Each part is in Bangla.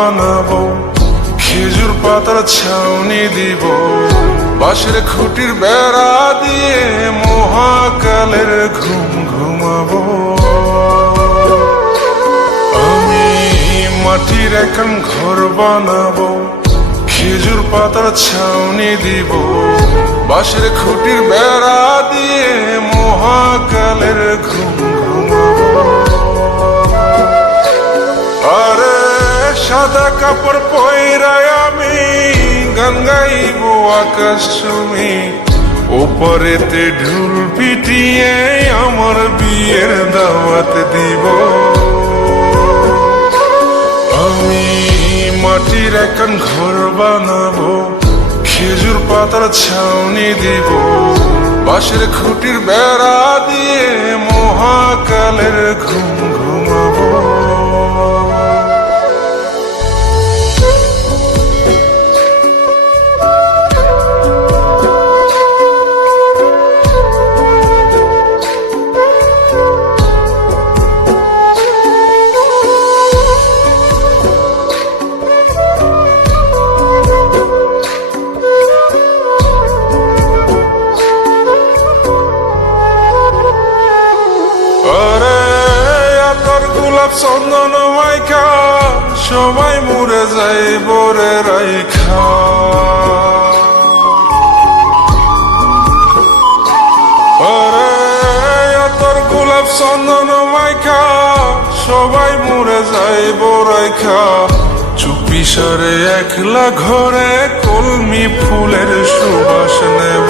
বানাবো, খেজুর পাতার ছাউনি দিব, বাঁশের খুঁটির বেড়া দিয়ে মহাকালের ঘুম ঘুমাবো। আমি মাটির এখন ঘর বানাবো, খেজুর পাতার ছাউনি দিব, বাঁশের খুঁটির বেড়া দিয়ে মহাকালের ঘুম ঘুমাবো। আরে সাদা কাপড় পয়রায় আমি গান গাইব আকাশ চুমি, ওপরেতে ঢুল পিটিয়ে আমার বিয়ের দাওয়াত দিব। আমি মাটির এখন ঘর বানাবো, খেজুর পাতার ছাউনি দিব, বাঁশের খুঁটির বেড়া দিয়ে মহাকালের ঘুম ঘুমাবো। চন্দন মাইখা সবাই মরে যাই বরে রাইখা, আরে তোর গোলাপ চন্দন মাইখা সবাই মরে যাই বরাইখা, চুপি সরে একলা ঘরে কলমি ফুলের সুবাস নেব।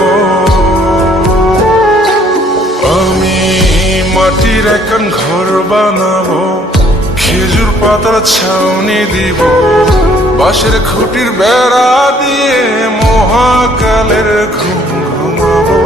আমি মাটির এখন ঘর বানাবো, খেজুর পাতার ছাউনি দিব, বাঁশের খুঁটির বেড়া দিয়ে মহাকালের ঘুম ঘুমাবো।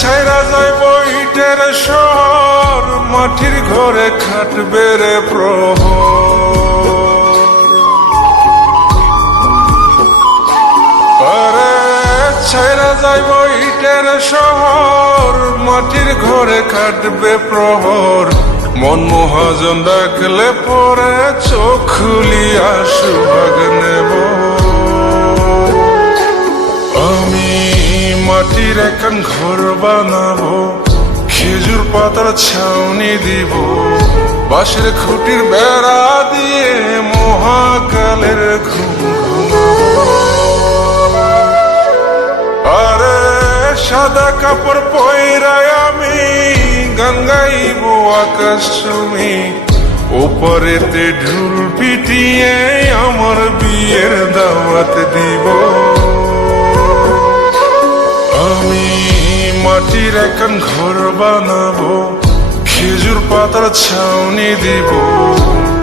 ছাইরা যাইব ইটের শহর, মাটির ঘরে খাটবে রে প্রহর। আরে ছাইরা যাইব ইটের শহর, মাটির ঘরে খাটবে প্রহর। মন মহাজন ডাকলে পরে চোখ খুলিয়া সুভাগ নেব। আমি মাটির এখন ঘর বানাবো, খেজুর পাতার ছাউনি দিব, বাঁশের খুঁটির বেড়া দিয়ে মহাকালের ঘুম ঘুমাবো। আরে সাদা কাপড় পয়রায় আমি গান গাইব আকাশ চুমি, ওপরেতে ঢুল পিটিয়ে আমার বিয়ের দাওয়াত দিব। আমি মাটির এখন ঘর বানাবো, খেজুর পাতার ছাউনি দিব,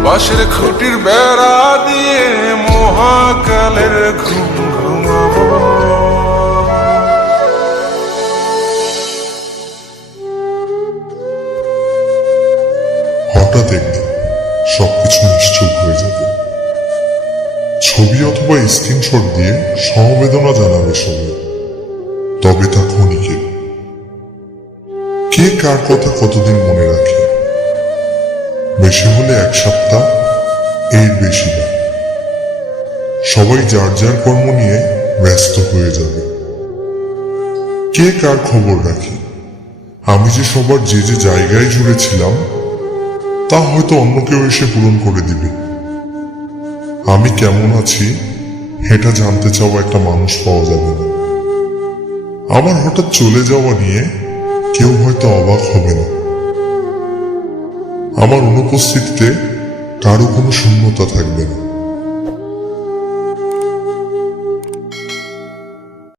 বাঁশের খুঁটির বেড়া দিয়ে মহাকালের ঘুম ঘুমাবো। হঠাৎ একদিন সবকিছু নিশ্চুপ হয়ে যাবে। ছবি অথবা স্ক্রিনশট দিয়ে সমবেদনা জানাবে সবাই, তবে তা ক্ষণিকের। কে কার কথা কতদিন মনে রাখে? বেশি হলে এক সপ্তাহ, এর বেশি না। সবাই যার যার কর্ম নিয়ে ব্যস্ত হয়ে যাবে। কে কার খবর রাখে? আমি যে সবার যে যে জায়গায় জুড়ে ছিলাম তা হয়তো অন্য কেউ এসে পূরণ করে দিবে। আমি কেমন আছি এটা জানতে চাওয়া একটা মানুষ পাওয়া যাবে না। আমার হঠাৎ চলে যাওয়া নিয়ে কেউ হয়তো অবাক হবে না। আমার অনুপস্থিতিতে কারো কোনো শূন্যতা থাকবে না।